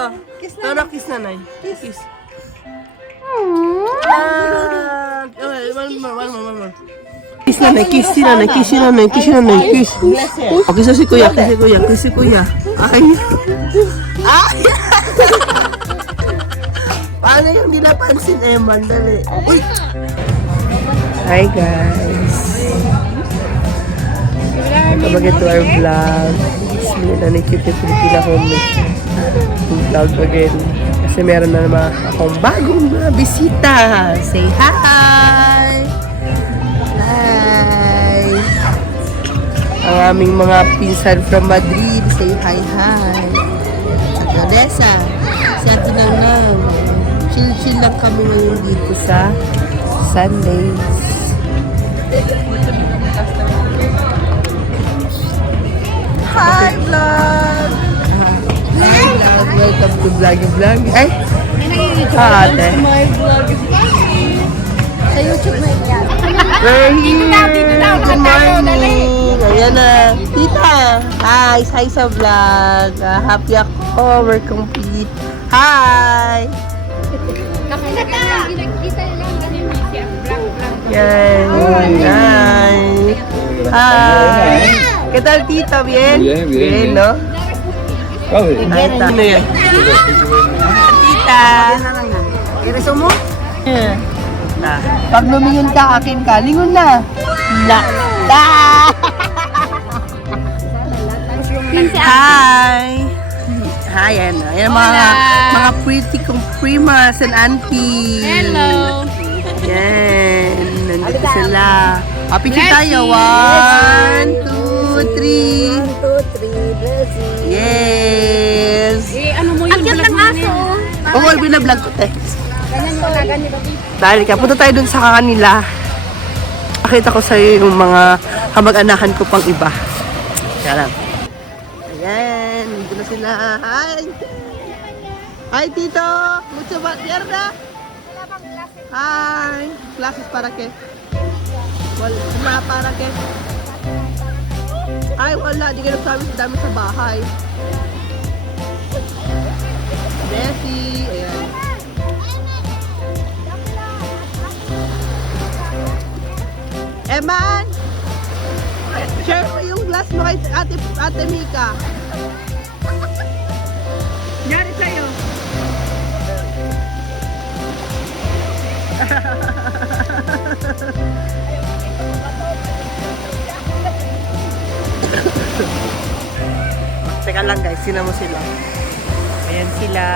Tito. Kiss na. Tara, kiss nanay. Kiss. One more. Kiss nanay, kiss si nanay, kiss si nanay, kiss si nanay, kiss. Oh, kiss si kuya, kiss si kuya, kiss si kuya. Ay. Ay. Paano yung hindi napansin, Eman? Dali. Uy. Hi, guys. Welcome again to our vlog. It's me, Nanay Cute Filipina Homemade. Vlog again. Kasi meron na naman akong bagong mga bisita. Say hi! Hi! Ang aming mga pinsan from Madrid. Say hi, hi! At Odessa. Si Ate Nang. Chill-chill lang kami ngayon dito sa Sundays. Hi, vlog! Hi, vlog! Welcome to Vloggy. Ay! Ate! My vlog is sa YouTube mo yan. We're here! Good morning! Ayan na! Tita! Hi! Hi sa vlog! Happy ako! We're complete! Hi! Yan! Hi! Hi! ¿Qué tal, Tito? ¿Bien? Bien. ¿no? Ahí está. Ano yan? Tita! ¿Quieres mo? Pag lumingon ka, akin ka. Lingon na! Hi! Hi, yan. Ayan mga pretty kong primas and auntie. Hello! Yan. Nandito sila. Picture tayo. 1, 2, 3. 1, 2, 3, blessing. Yes! Ano mo yung vlog mo aso? Oo, binablog ko, te. Ganyan mo na, ganyan. Dahil ka, punta tayo dun sa kanila. Pakita ko sa'yo yung mga kamag-anakan ko pang iba. Kaya lang. Ayan, dito na sila. Hi! Hi, Tito! Mucho ba? Tierra? Hi! Classes para ke? Wala para ke? Ay, wala. Di ka nagsabi sa dami sa bahay. Bessie! Ayan. Eman! Share mo yung glass mo kay Ate Mika. Nyari sa'yo. Teka lang guys, sila mo sila. Ayan sila.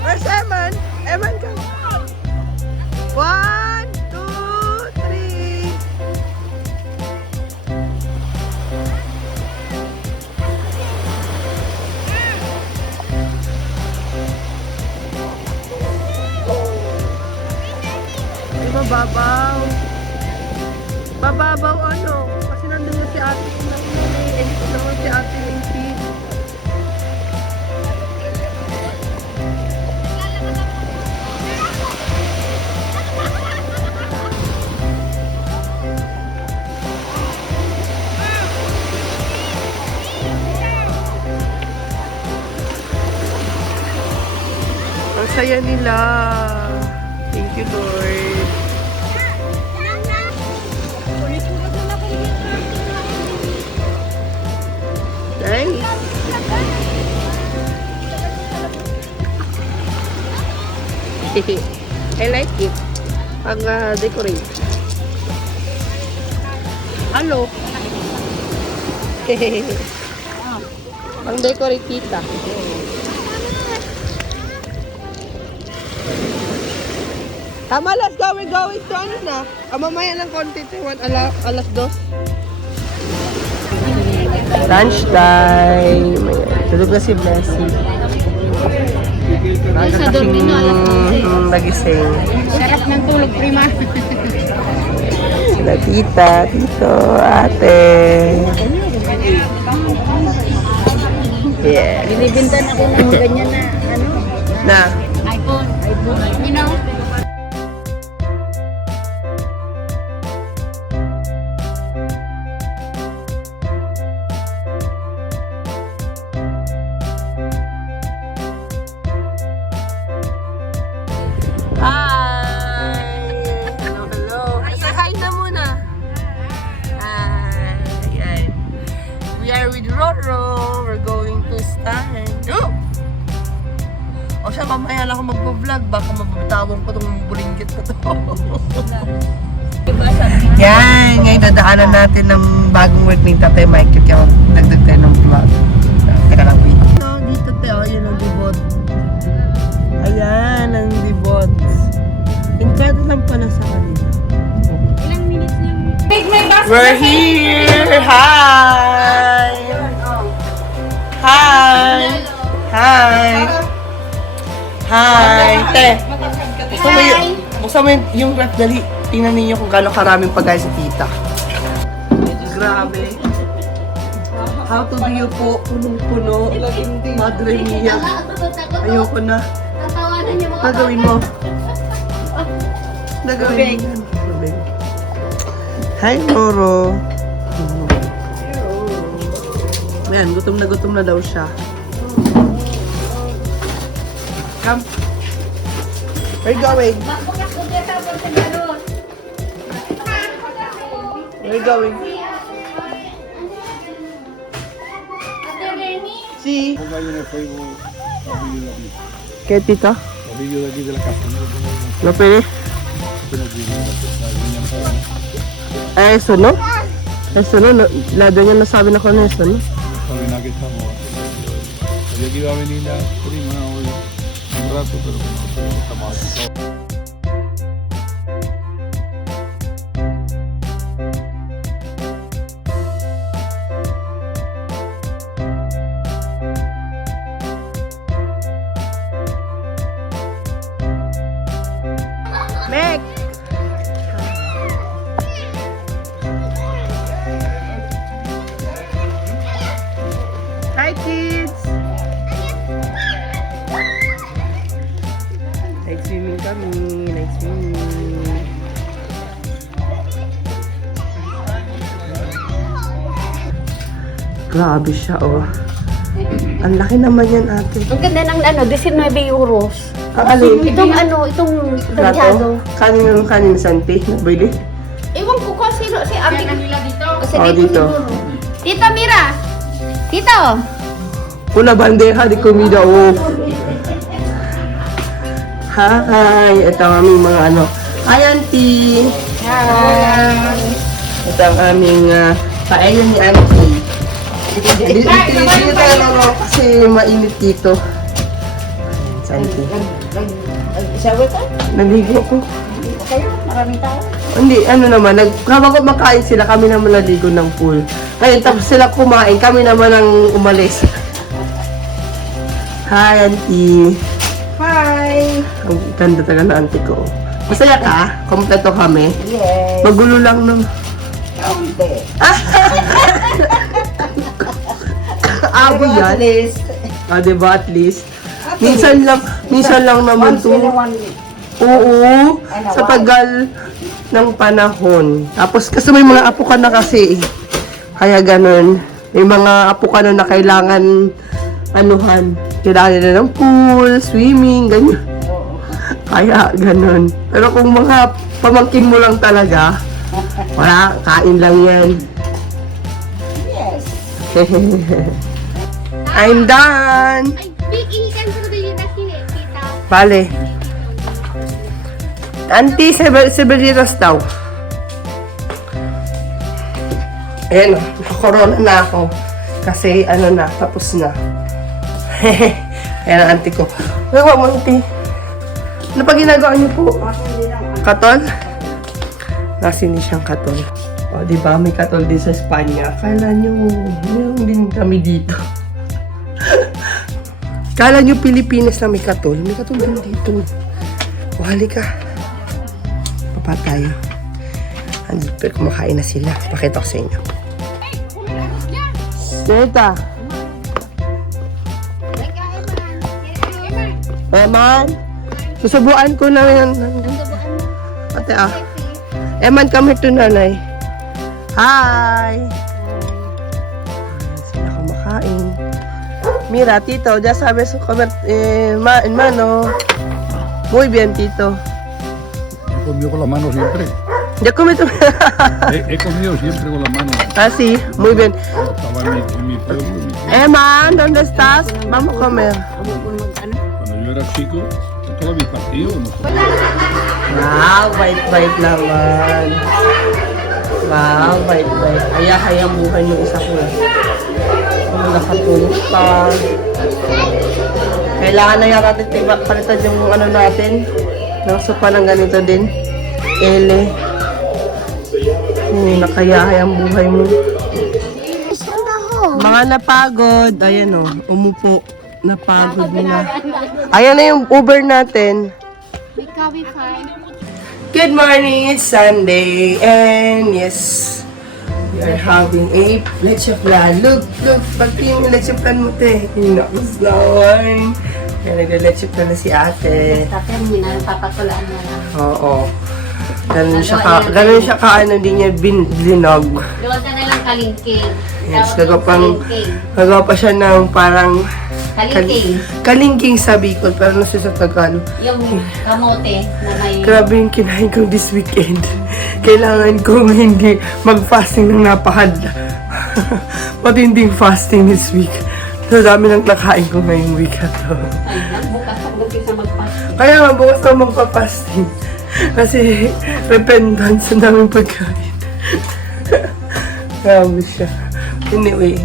Where's Eman? Eman ka. 1, 2, 3. Ay, mababaw. Mababaw ano? Kasi nandun mo si ate ko na edit naman si ate Linky. Ang saya nila. Thank you, Lord. Nice. I like it. Pag decorate. Hello. Pang decorate kita. Tama, let's go. We're going to ano na. Mamaya ng konti. Alas 2. Lunch time. Tulog na si Messi. Sa Dormino, alas 12. Nagising. Sarap ng tulog, prima. Sila tita, tito, ate. Yeah. Binibintan ako ng ganyan na, ano? Na. iPhone. You know? Roro, we're going to stand. Oh! O siya, mamaya lang ako magpa-vlog. Baka mabitawan ko itong buringgit na to. Yan, ngayon dadaanan natin ng bagong work ni Tatay Mike. Kaya dagdag tayo ng vlog. Teka lang, wait. Dito tayo, yun ang libot. Ayan, ang libot. Encanto lang pala sa kanila. Ilang minutes lang. We're here! Hi! Hi! Hi! Hi! Te! Buksan mo yung ref, dali. Tingnan ninyo kung gaano karaming pagkain sa tita. Grabe. How to do you po? Punong-puno. Madre mia. Ayoko na. Tatawanan niyo mga Nagawin mo. Nagawin mo. Lubeng. Hi, Roro. Ayan, gutom na daw siya. Come. Where you going? Where you going? Sí. ¿Qué, tita? ¿No pede? Eso, ¿no? Eso, ¿no? La dueña no sabe no con eso, ¿no? Sabe nada que estamos. Sabía que iba a venir la prima hoy un rato, pero no estamos aquí. Meg! Hi, kids! Night swimming kami. Night swimming. Grabe siya, oh. Ang laki naman yan, ate. Ang ganda ng 19 euros. Ang alin? Itong dadyado. Kanino Santi? Nabili? Ewan ko kasi si Abi. Kasi Oh, dito. siguro. Tita Mira! Tito! Una bandeja de comida, oh. Hi! Ito ang aming mga ano. Hi, auntie! Hi! Ito ang aming paella ni auntie. Dito tayo lang kasi mainit dito. Sa auntie. Shower ka? Naligo ko. Kayo? Maraming tao? Hindi, ano naman, habang kumakain sila, kami naman naligo ng pool. Ngayon, tapos sila kumain, kami naman ang umalis. Hi, auntie. Hi! Ang ganda talaga na auntie ko. Masaya ka? Kompleto kami? Yes. Magulo lang no. Kaunti. Abo yan. Ah, diba at least? Minsan lang naman to. Oo, sa tagal ng panahon. Tapos kasi may mga apo ka na kasi eh. Kaya ganun. May mga apo ka na kailangan anuhan. Kailangan nila ng pool, swimming, ganyan. Kaya ganun. Pero kung mga pamangkin mo lang talaga, wala, kain lang yan. Yes. I'm done! Ay, ihikan ko na yun na tita. Vale. Auntie, sebelitas daw. Ayan o, nakakorona na ako. Kasi ano na, tapos na. Ayan ang auntie ko. Uy, wag mo auntie. Ano pa ginagawa niyo po? Katol? Nasa hindi siyang katol. O, diba? May katol din sa Espanya. Kala nyo, meron din kami dito. Kala nyo Pilipinas na may katol? May katol din dito. O, halika. Papa tayo. Pero kumakain na sila. Pakita ko sa inyo. Teta. Eman. Susubuan ko na yan. Ate ah. Eman, come here to nanay. Hi! Sila kumakain. Mira, tito, ya sabes comer mano. Muy bien, tito. Comió con la mano siempre. Ya comí tu... He comido siempre con la mano. Ah, sí, muy bien. Estaba en mi pueblo. Emma, ¿dónde estás? Vamos a comer. Cuando yo era chico, todos mis partidos. No sé. Wow, bait-bait naman. Wow, bait-bait. Hayang buhay yung isa ko. Ano nakatulog pa. Kailangan na yan natin palitan yung ano natin. Ng sopa ng ganito din. Ele. Nakayahayang buhay mo. Mga napagod. Ayan o, umupo. Napagod na. Ayan na yung Uber natin. May Cabify. Good morning, it's Sunday, and yes, we are having a leche flan. Look, pati yung leche flan mo, te. Inakusawan. Kaya nag-leche flan na si ate. Tapi ang minapapatulaan mo lang. Oo. Ganun siya ka, ano din niya, linog. Luwag ka na lang kalingking. Yes, Tawag mo nagawa pa siya ng parang kalingking. kalingking sa Bicol, pero ano siya sa Tagalog. Yung kamote na may... Grabe yung kinain ko this weekend. Kailangan kong hindi mag-fasting ng napakadla. Matinding fasting this week. So, dami ng nakain ko ngayong week na to. Ay, bukas ang gumpis na magpasok. Kaya nga, bukas na magpa-fasting. Kasi, repentance, ang daming pagkain. Grabe siya. Anyway,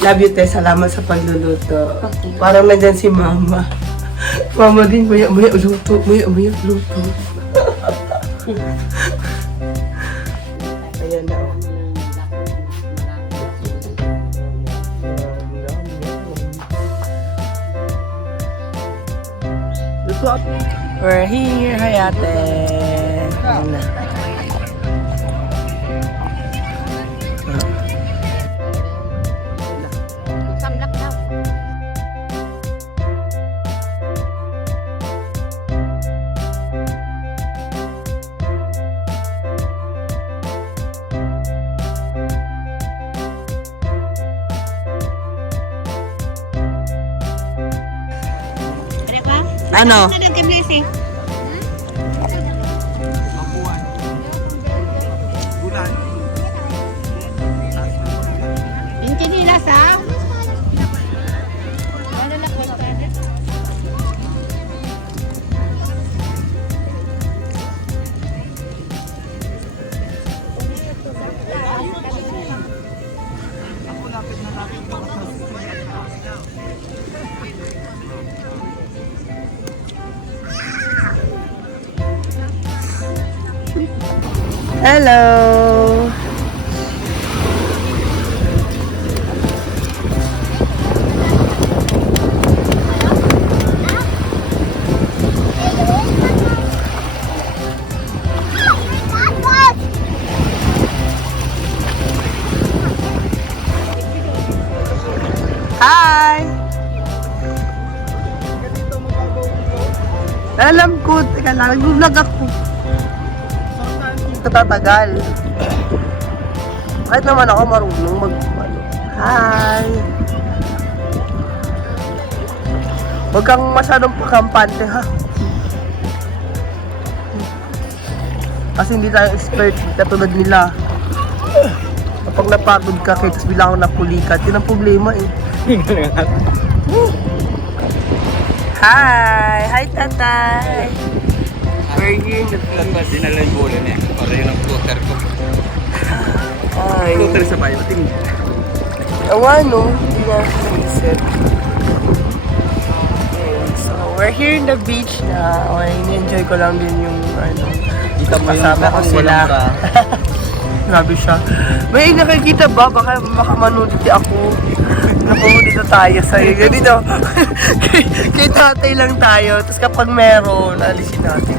love you, te. Salamat sa pagluluto. Parang nandyan si Mama. Mama din, maya luto. Ayan na. Luto up. We're here, hi ate. Ayan na. Samlak daw. Ano? Yung chinilas, ha? Hello! Hi! Alam ko, teka lang, nag-vlog ako. Ito tatagal. Kahit naman ako marunong mag-ano. Hi! Huwag kang masyadong pakampante, ha? Kasi hindi tayo expert katulad nila. Kapag napagod ka, kahit bilang ako napulikat, yun ang problema eh. Hi! Hi, tatay! We're here in the beach. Dinala yung bola niya. Para yun ang floater ko. Ay. Floater sa bayo. Tingin. Awan, no? Hindi na naisip. So, we're here in the beach na. Okay, ini-enjoy ko lang din yung ano. Kasama ko sila. Grabe siya. May nakikita ba? Baka manuditi ako. Naku, dito tayo sa'yo. Dito. Kay tatay lang tayo. Tapos kapag meron, alisin natin.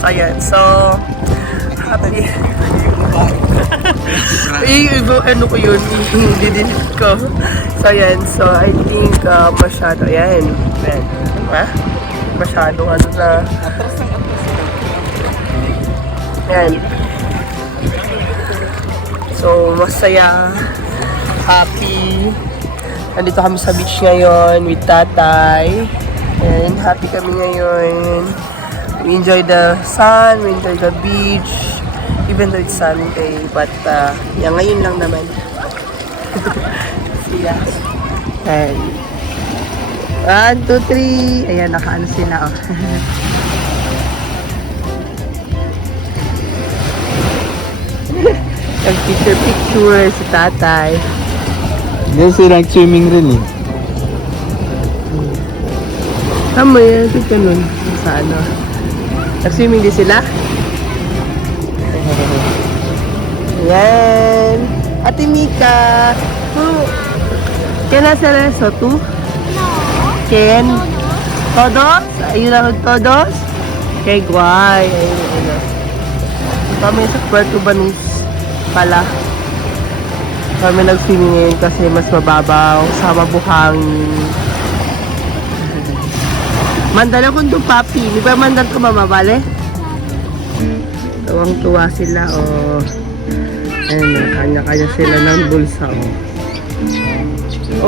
So, ayan. So, happy. Ano ko yun? Didelete ko. So, ayan. So, I think masyado. Ayan. Ayan. Ha? Masyado ano na. Ayan. So, masaya. Happy. Nandito kami sa beach ngayon with tatay. And happy kami ngayon. We enjoy the sun, we enjoy the beach. Even though it's Sunday, but yeah, ngayon lang naman. Siya. And 1, 2, 3. Ayan, nakaano sila, oh. Nag-picture si tatay. Diyan sila nag-swimming rin eh. Tama yan, ito ka nun. Sa ano? Nag-swimming din sila? Ayan. Ate Mika. Can I say eso? ¿Tú? Ken? ¿Todos? Ayun lang todos? Kay guay. Ayun. Kami sa Puerto Banús pala. Kami nag-swimming ngayon kasi mas mababaw. Sama buhangin. Mandala kung doon, papi. Di ba mandal ko, mama, bale? Tuwang-tuwa sila, oh. Ayun na, kanya-kanya sila ng bulsa, oh.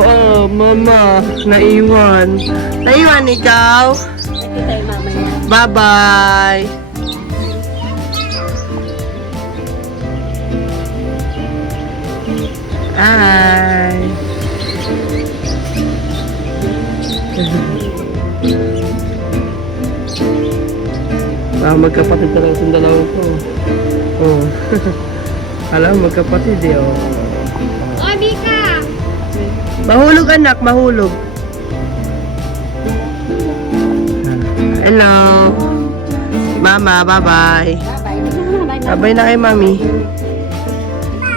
Oo, mama. Naiwan. Naiwan ikaw? Ito tayo mamaya. Bye-bye. Hi. Magkapatid talaga sa dalawang to. Oh. Alam, magkapatid eh, oh. Oh, Mika! Mahulog anak, mahulog. Hello. Mama, bye-bye. Bye-bye. Bye-bye na kay mami.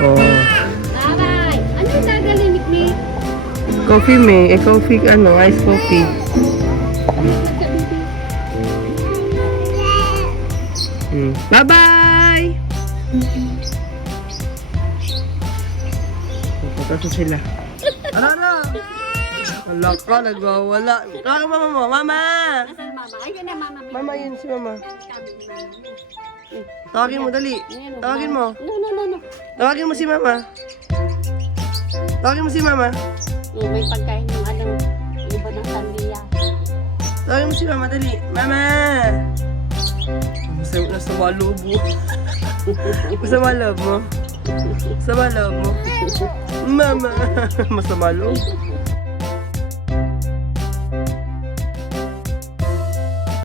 Oh. Bye-bye. Ano yung dadalhin ni Nick? Coffee me. Coffee, ano, ice coffee. Bye-bye! Pagkataso sila. Ano? Wala ka, nagwawala. Tawagin mama mo. Mama! Nasaan mama? Ayun na, mama. Mama, yun si mama. Tawagin mo, dali. Tawagin mo. No. Tawagin mo si mama. Tawagin mo si mama. May pagkain yung ano, iba ng sandiya. Tawagin mo si mama, dali. Mama! Masama loob mo. Masama loob mo. Masama loob mo. Mama! Masama loob.